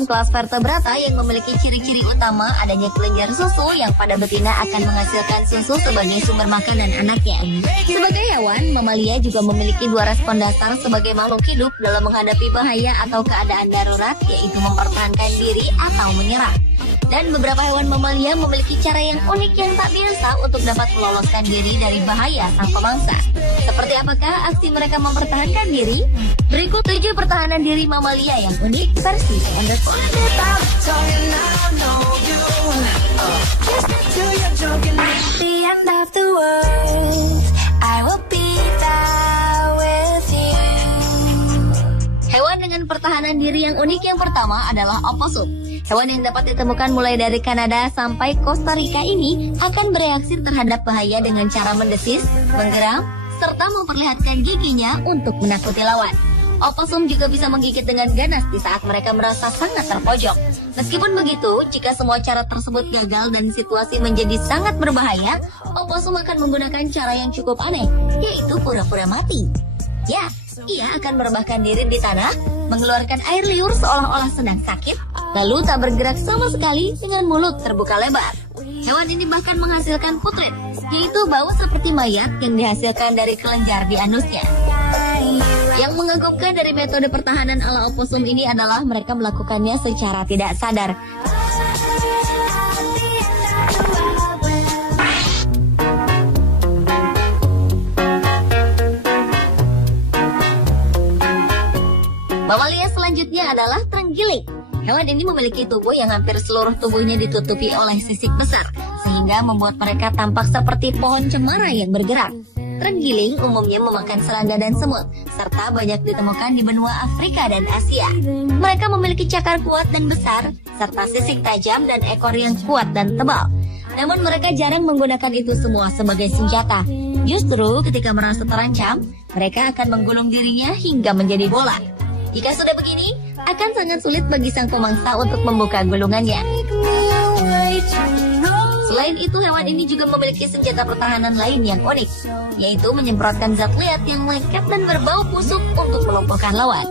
hewan kelas vertebrata yang memiliki ciri-ciri utama adanya kelenjar susu yang pada betina akan menghasilkan susu sebagai sumber makanan anaknya. Sebagai hewan, mamalia juga memiliki dua respon dasar sebagai makhluk hidup dalam menghadapi bahaya atau keadaan darurat, yaitu mempertahankan diri atau menyerang. Dan beberapa hewan mamalia memiliki cara yang unik yang tak biasa untuk dapat meloloskan diri dari bahaya sang pemangsa. Seperti apakah aksi mereka mempertahankan diri? Berikut 7 pertahanan diri mamalia yang unik versi Underscore. Hewan dengan pertahanan diri yang unik yang pertama adalah oposum. Hewan yang dapat ditemukan mulai dari Kanada sampai Costa Rica ini akan bereaksi terhadap bahaya dengan cara mendesis, menggeram, serta memperlihatkan giginya untuk menakuti lawan. Oposum juga bisa menggigit dengan ganas di saat mereka merasa sangat terpojok. Meskipun begitu, jika semua cara tersebut gagal dan situasi menjadi sangat berbahaya, oposum akan menggunakan cara yang cukup aneh, yaitu pura-pura mati. Ya, ia akan merebahkan diri di tanah, mengeluarkan air liur seolah-olah sedang sakit, lalu tak bergerak sama sekali dengan mulut terbuka lebar. Hewan ini bahkan menghasilkan putrid, yaitu bau seperti mayat yang dihasilkan dari kelenjar di anusnya. Yang mengagumkan dari metode pertahanan ala oposum ini adalah mereka melakukannya secara tidak sadar. Mamalia selanjutnya adalah terenggiling. Hewan ini memiliki tubuh yang hampir seluruh tubuhnya ditutupi oleh sisik besar, sehingga membuat mereka tampak seperti pohon cemara yang bergerak. Terenggiling umumnya memakan serangga dan semut, serta banyak ditemukan di benua Afrika dan Asia. Mereka memiliki cakar kuat dan besar, serta sisik tajam dan ekor yang kuat dan tebal. Namun mereka jarang menggunakan itu semua sebagai senjata. Justru ketika merasa terancam, mereka akan menggulung dirinya hingga menjadi bola. Jika sudah begini, akan sangat sulit bagi sang pemangsa untuk membuka gulungannya. Selain itu, hewan ini juga memiliki senjata pertahanan lain yang unik, yaitu menyemprotkan zat liat yang lengket dan berbau busuk untuk melumpuhkan lawan.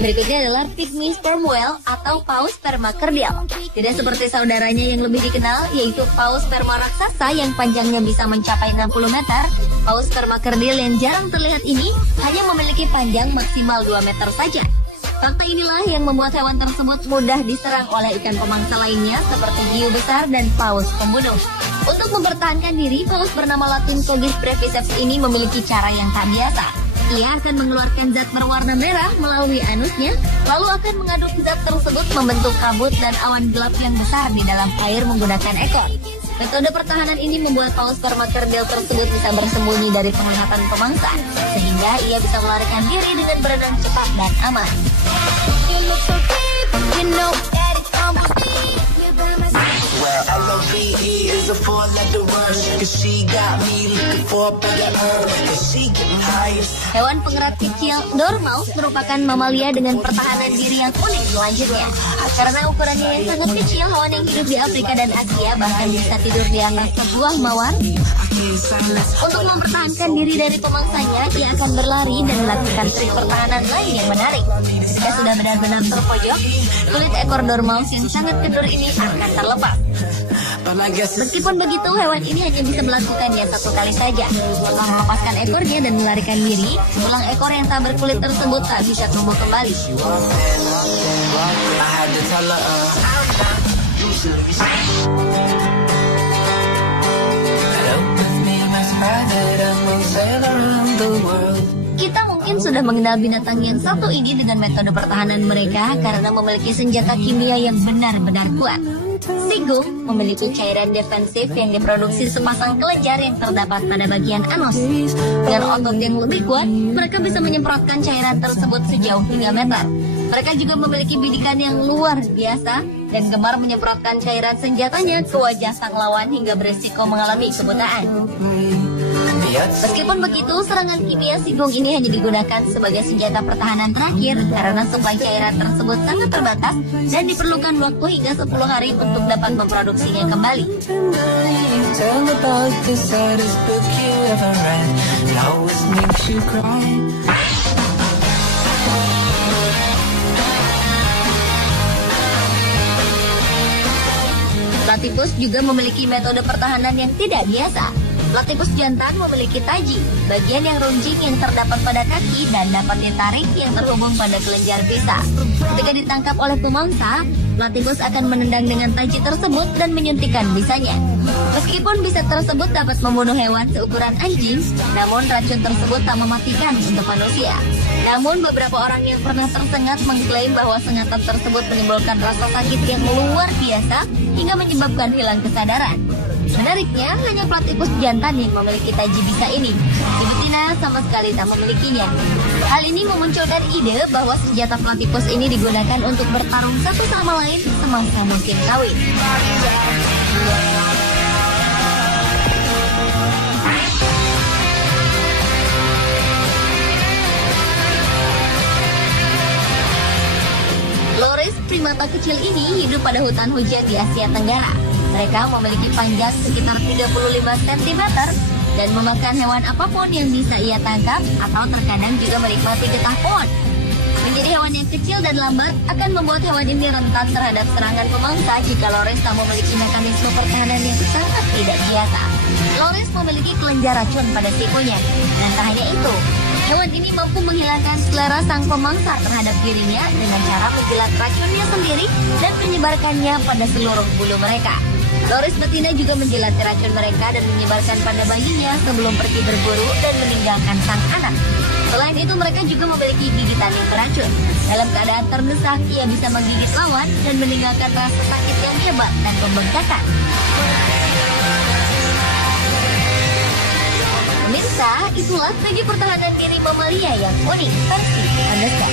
Berikutnya adalah pygmy sperm whale atau paus spermakerdil. Tidak seperti saudaranya yang lebih dikenal, yaitu paus sperma raksasa yang panjangnya bisa mencapai 60 meter. Paus spermakerdil yang jarang terlihat ini hanya memiliki panjang maksimal 2 meter saja. Fakta inilah yang membuat hewan tersebut mudah diserang oleh ikan pemangsa lainnya seperti hiu besar dan paus pembunuh. Untuk mempertahankan diri, paus bernama latin Cogis breviceps ini memiliki cara yang tak biasa. Ia akan mengeluarkan zat berwarna merah melalui anusnya, lalu akan mengaduk zat tersebut membentuk kabut dan awan gelap yang besar di dalam air menggunakan ekor. Metode pertahanan ini membuat paus spermakerdil tersebut bisa bersembunyi dari penglihatan pemangsa, sehingga ia bisa melarikan diri dengan berenang cepat dan aman. Hewan pengerat kecil dormouse merupakan mamalia dengan pertahanan diri yang unik selanjutnya. Karena ukurannya yang sangat kecil, hewan yang hidup di Afrika dan Asia bahkan bisa tidur di atas sebuah mawar. Untuk mempertahankan diri dari pemangsanya, ia akan berlari dan melakukan trik pertahanan lain yang menarik. Jika sudah benar-benar terpojok, kulit ekor dormouse yang sangat kendur ini akan terlepas. Meskipun begitu, hewan ini hanya bisa melakukannya satu kali saja. Setelah melepaskan ekornya dan melarikan diri, tulang ekor yang tak berkulit tersebut tak bisa tumbuh kembali. Kita mungkin sudah mengenal binatang yang satu ini dengan metode pertahanan mereka karena memiliki senjata kimia yang benar-benar kuat. Sigung memiliki cairan defensif yang diproduksi sepasang kelenjar yang terdapat pada bagian anus. Dengan otot yang lebih kuat, mereka bisa menyemprotkan cairan tersebut sejauh 3 meter. Mereka juga memiliki bidikan yang luar biasa dan gemar menyemprotkan cairan senjatanya ke wajah sang lawan hingga berisiko mengalami kebutaan. Meskipun begitu, serangan kimia sigung ini hanya digunakan sebagai senjata pertahanan terakhir karena suplai cairan tersebut sangat terbatas dan diperlukan waktu hingga 10 hari untuk dapat memproduksinya kembali. Platypus juga memiliki metode pertahanan yang tidak biasa. Platypus jantan memiliki taji, bagian yang runcing yang terdapat pada kaki dan dapat ditarik yang terhubung pada kelenjar bisa. Ketika ditangkap oleh pemangsa, platypus akan menendang dengan taji tersebut dan menyuntikkan bisanya. Meskipun bisa tersebut dapat membunuh hewan seukuran anjing, namun racun tersebut tak mematikan untuk manusia. Namun beberapa orang yang pernah tersengat mengklaim bahwa sengatan tersebut menimbulkan rasa sakit yang luar biasa hingga menyebabkan hilang kesadaran. Menariknya, hanya platypus jantan yang memiliki taji bisa ini. Si betina sama sekali tak memilikinya. Hal ini memunculkan ide bahwa senjata platypus ini digunakan untuk bertarung satu sama lain semasa musim kawin. Loris primata kecil ini hidup pada hutan hujan di Asia Tenggara. Mereka memiliki panjang sekitar 35 cm dan memakan hewan apapun yang bisa ia tangkap atau terkadang juga menikmati getah pohon. Menjadi hewan yang kecil dan lambat akan membuat hewan ini rentan terhadap serangan pemangsa jika Loris tak memiliki mekanisme pertahanan yang sangat tidak biasa. Loris memiliki kelenjar racun pada sikunya. Dan tak hanya itu, hewan ini mampu menghilangkan selera sang pemangsa terhadap dirinya dengan cara menjilat racunnya sendiri dan menyebarkannya pada seluruh bulu mereka. Loris betina juga menjilati racun mereka dan menyebarkan pada bayinya sebelum pergi berburu dan meninggalkan sang anak. Selain itu, mereka juga memiliki gigitan yang beracun. Dalam keadaan terdesak, ia bisa menggigit lawan dan meninggalkan rasa sakit yang hebat dan membengkakkan. Pemirsa, itulah strategi pertahanan diri mamalia yang unik versi Thundercat.